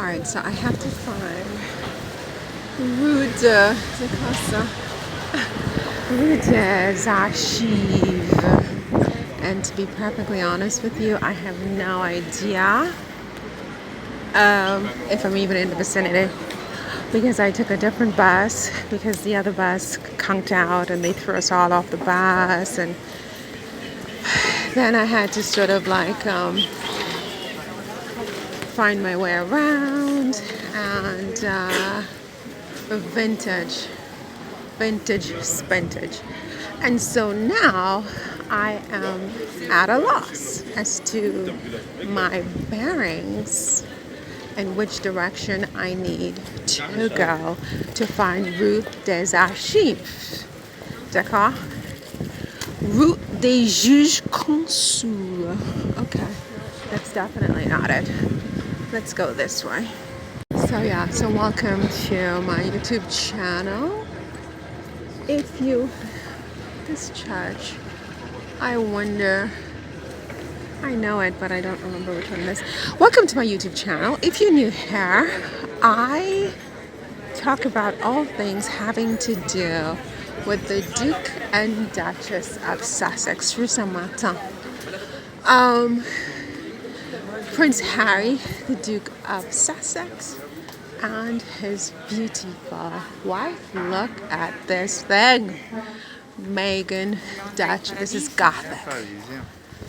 Alright, so I have to find Rue de, Rue des Archives. And to be perfectly honest with you, I have no idea if I'm even in the vicinity. Because I took a different bus, because the other bus conked out and they threw us all off the bus. And then I had to sort of find my way around and vintage spentage. And so now I am at a loss as to my bearings and which direction I need to go to find Rue des Archives. D'accord? Rue des Juges Consuls. Okay, that's definitely not it. Let's go this way. So welcome to my YouTube channel. This church, I wonder, I know it, but I don't remember which one it is. Welcome to my YouTube channel. If you're new here, I talk about all things having to do with the Duke and Duchess of Sussex, Rue Saint-Martin. Prince Harry, the Duke of Sussex, and his beautiful wife. Look at this thing. Meghan, Dutch. This is Gothic.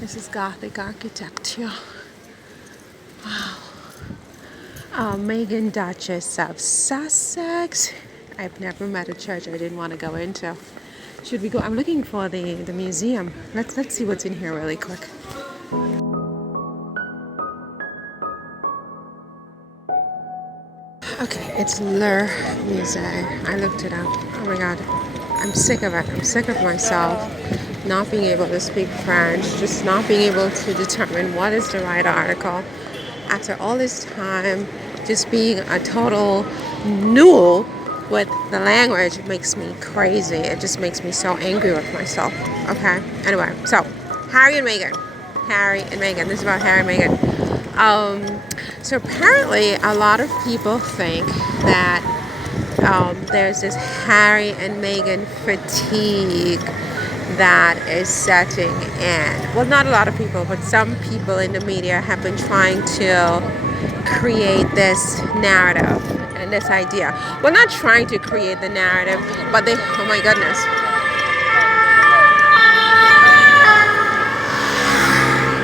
This is Gothic architecture. Wow. Meghan, Duchess of Sussex. I've never met a church I didn't want to go into. Should we go? I'm looking for the museum. Let's see what's in here really quick. Okay, it's Le Musée. I looked it up. Oh my god. I'm sick of it. I'm sick of myself not being able to speak French, just not being able to determine what is the right article. After all this time, just being a total null with the language, it makes me crazy. It just makes me so angry with myself. Okay? Anyway, so Harry and Meghan. This is about Harry and Meghan. So apparently a lot of people think that there's this Harry and Meghan fatigue that is setting in. Well, not a lot of people, but some people in the media have been trying to create this narrative and this idea. Well, not trying to create the narrative, but oh my goodness.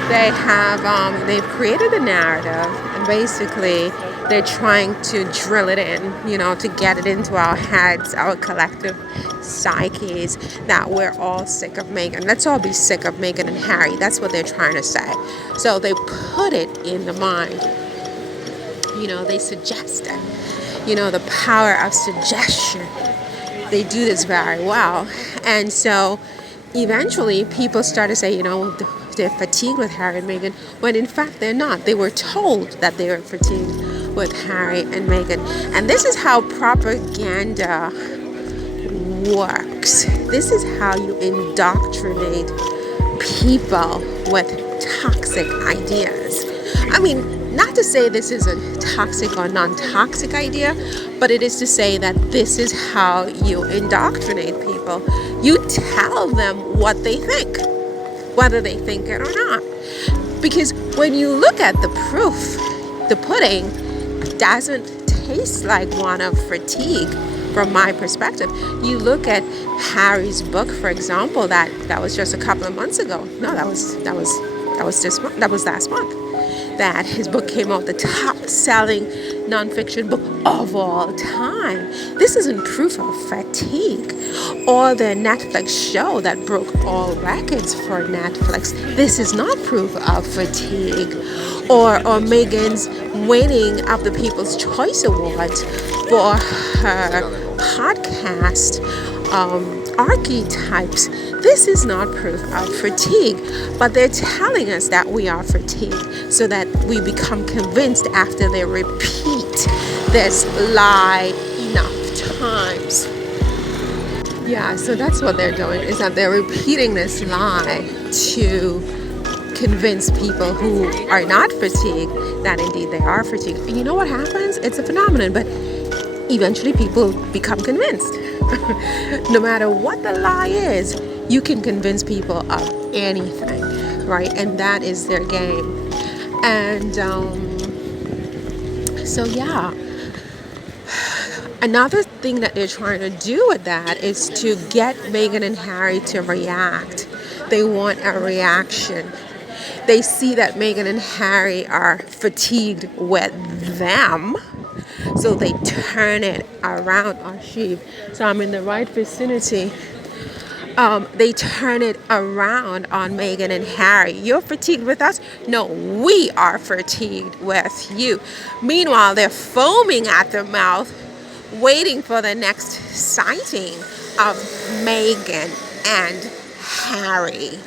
They have, they've created a narrative, and basically they're trying to drill it in, to get it into our heads, our collective psyches, that we're all sick of Meghan. Let's all be sick of Meghan and Harry. That's what they're trying to say. So they put it in the mind. They suggest it. The power of suggestion. They do this very well. And so eventually people start to say, they're fatigued with Harry and Meghan, when in fact they're not. They were told that they were fatigued with Harry and Meghan. And this is how propaganda works. This is how you indoctrinate people with toxic ideas. I mean, not to say this is a toxic or non-toxic idea, but it is to say that this is how you indoctrinate people. You tell them what they think, whether they think it or not. Because when you look at the proof, the pudding doesn't taste like one of fatigue from my perspective. You look at Harry's book, for example, that was just a couple of months ago. No, that was last month. That his book came out the top-selling nonfiction book of all time. This isn't proof of fatigue. Or the Netflix show that broke all records for Netflix. This is not proof of fatigue. Or Meghan's winning of the People's Choice Awards for her podcast archetypes. This is not proof of fatigue, but they're telling us that we are fatigued so that we become convinced after they repeat this lie enough times. Yeah, so that's what they're doing, is that they're repeating this lie to convince people who are not fatigued that indeed they are fatigued. And you know what happens? It's a phenomenon, but eventually people become convinced. No matter what the lie is, you can convince people of anything, right? And that is their game. And so, yeah. Another thing that they're trying to do with that is to get Meghan and Harry to react. They want a reaction. They see that Meghan and Harry are fatigued with them, so they turn it around. Oh, sheep. So I'm in the right vicinity. They turn it around on Meghan and Harry. You're fatigued with us? No, we are fatigued with you. Meanwhile, they're foaming at the mouth, waiting for the next sighting of Meghan and Harry.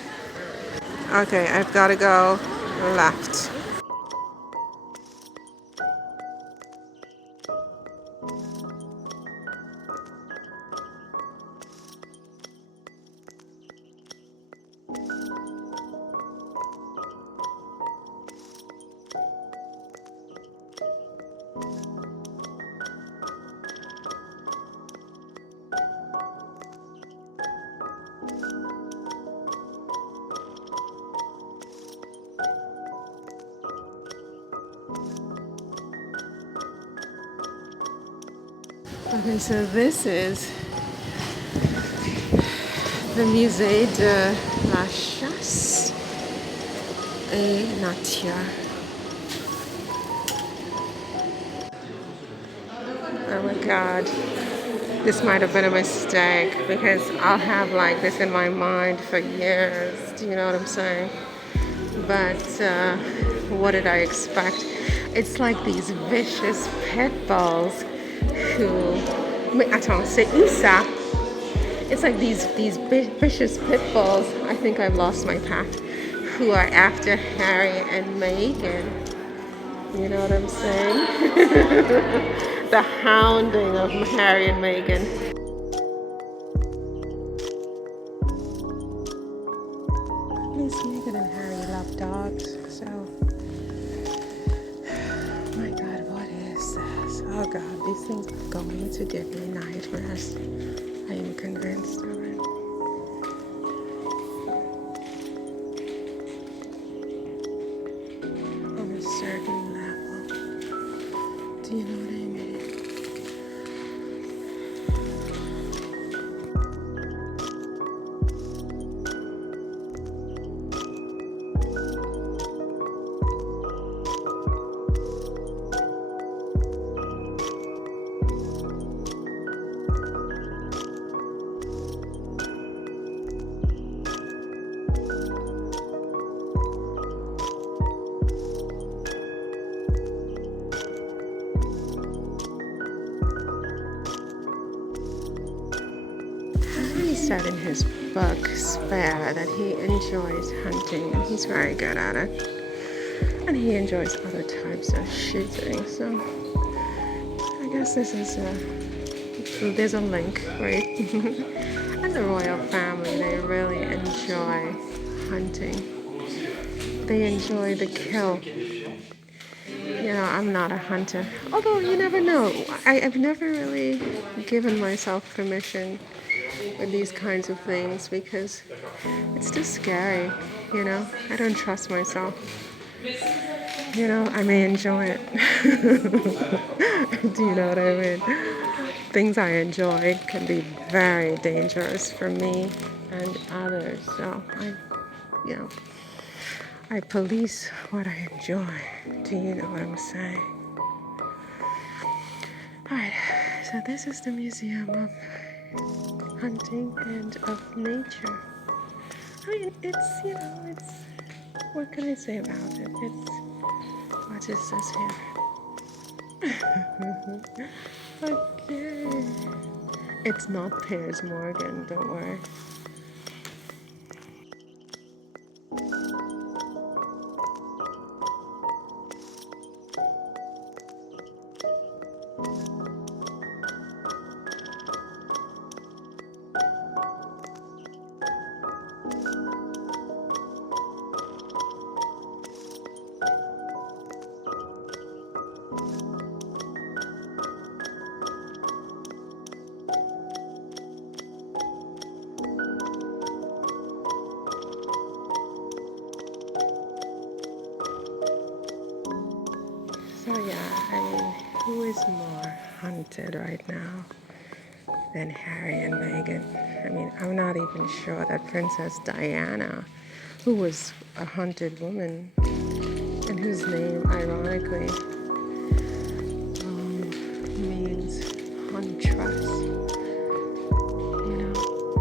Okay, I've got to go left. Okay, so this is the Musée de la Chasse et Nature. Oh my God, this might have been a mistake because I'll have like this in my mind for years. Do you know what I'm saying? But what did I expect? It's like these vicious pit bulls who, attends, c'est où ça? It's like these vicious pit bulls. I think I've lost my path. Who are after Harry and Meghan. You know what I'm saying? The hounding of Harry and Meghan. At least Meghan and Harry love dogs, so. My God, what is this? Oh God, these things are going to give me nightmares. I am convinced of it. On a certain level. Do you know what I mean? He said in his book, Spare, that he enjoys hunting and he's very good at it. And he enjoys other types of shooting. So I guess this is there's a link, right? And the royal family, they really enjoy hunting. They enjoy the kill. You know, I'm not a hunter. Although you never know. I've never really given myself permission with these kinds of things because it's just scary, you know. I don't trust myself. You know, I may enjoy it. Do you know what I mean? Things I enjoy can be very dangerous for me and others. So I police what I enjoy. Do you know what I'm saying? Alright, so this is the Museum of Hunting and of Nature. I mean, it's, what can I say about it? What is this here? Okay. It's not Piers Morgan, don't worry. I mean, who is more hunted right now than Harry and Meghan? I mean, I'm not even sure that Princess Diana, who was a hunted woman and whose name, ironically, means huntress. You know,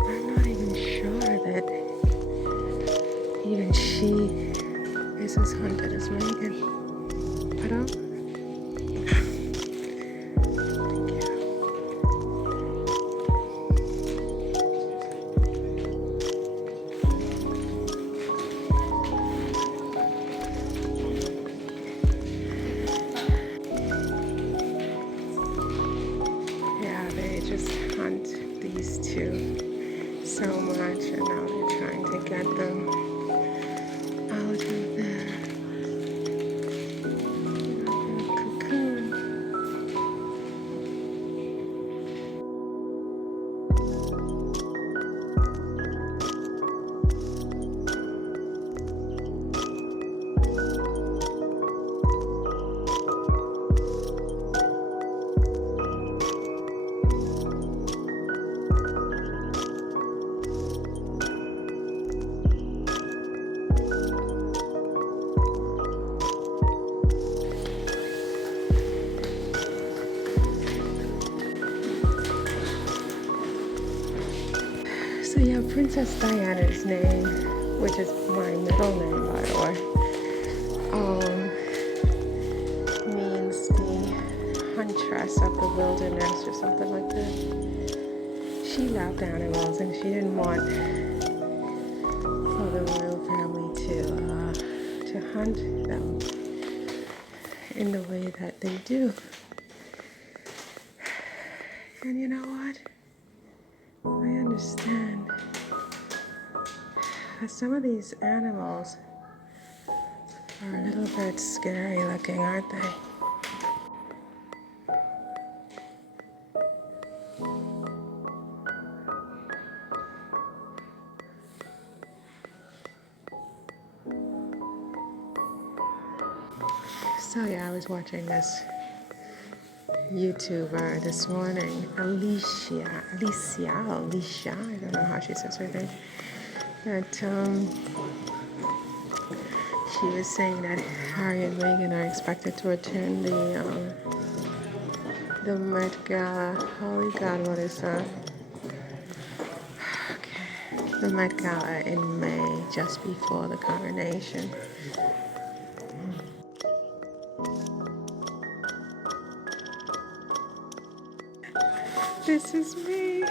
I'm not even sure that even she is as hunted as Meghan. I don't. Yeah, they just hunt these two so much, and now they're trying to get them out of their cocoon. So yeah, Princess Diana's name, which is my middle name, by the way, means the huntress of the wilderness or something like that. She loved animals and she didn't want for the royal family to hunt them in the way that they do. And you know what? I understand that some of these animals are a little bit scary looking, aren't they? So yeah, I was watching this YouTuber this morning, Alicia, I don't know how she says her name. That she was saying that Harry and Meghan are expected to attend the Met Gala. Holy God, what is that? Okay, the Met Gala in May, just before the coronation. This is me.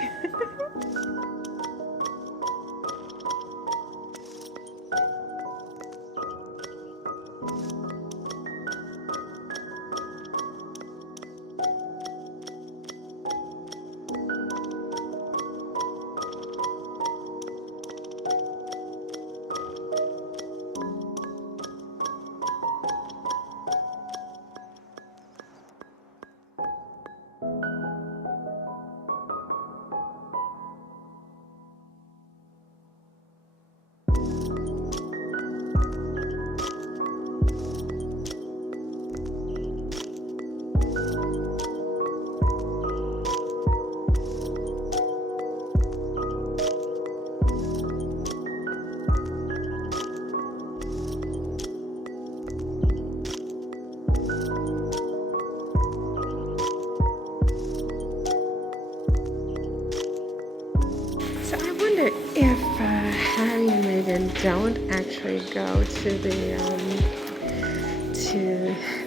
So I wonder if Harry and Meghan don't actually go to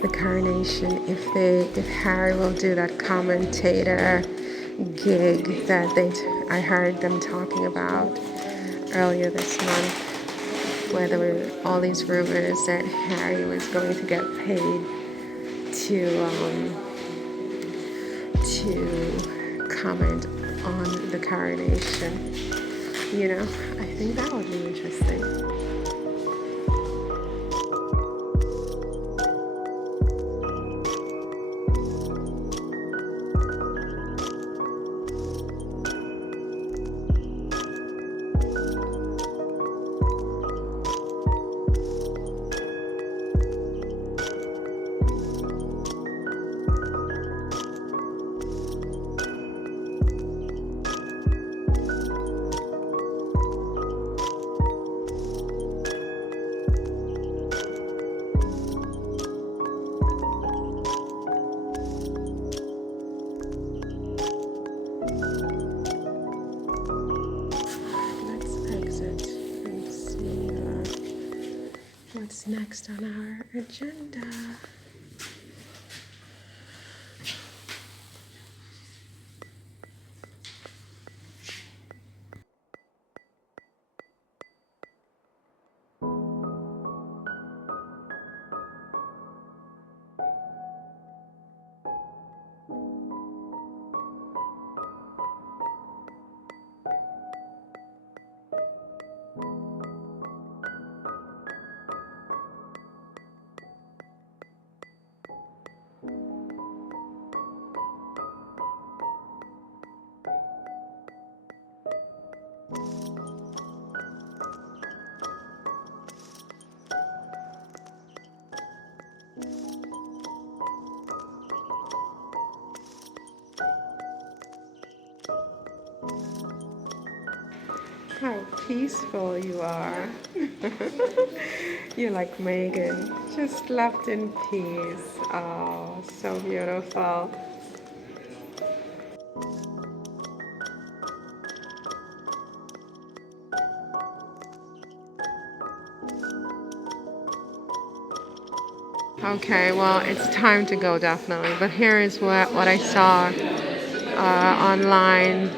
the coronation, if Harry will do that commentator gig that I heard them talking about earlier this month, where there were all these rumors that Harry was going to get paid to comment on the coronation. You know, I think that would be interesting. next on our agenda? How peaceful you are. You're like Meghan, just left in peace. Oh, so beautiful. Okay, well, it's time to go definitely. But here is what I saw online.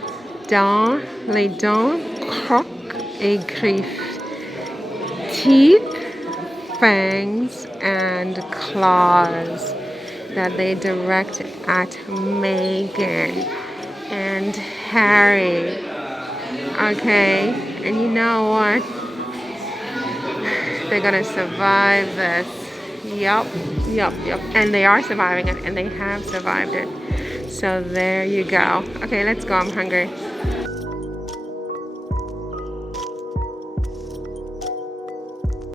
Dans les dents, crocs et griffes. Teeth, fangs, and claws that they direct at Meghan and Harry. Okay, and you know what? They're gonna survive this. Yup, yup, yup. And they are surviving it, and they have survived it. So there you go. Okay, let's go. I'm hungry.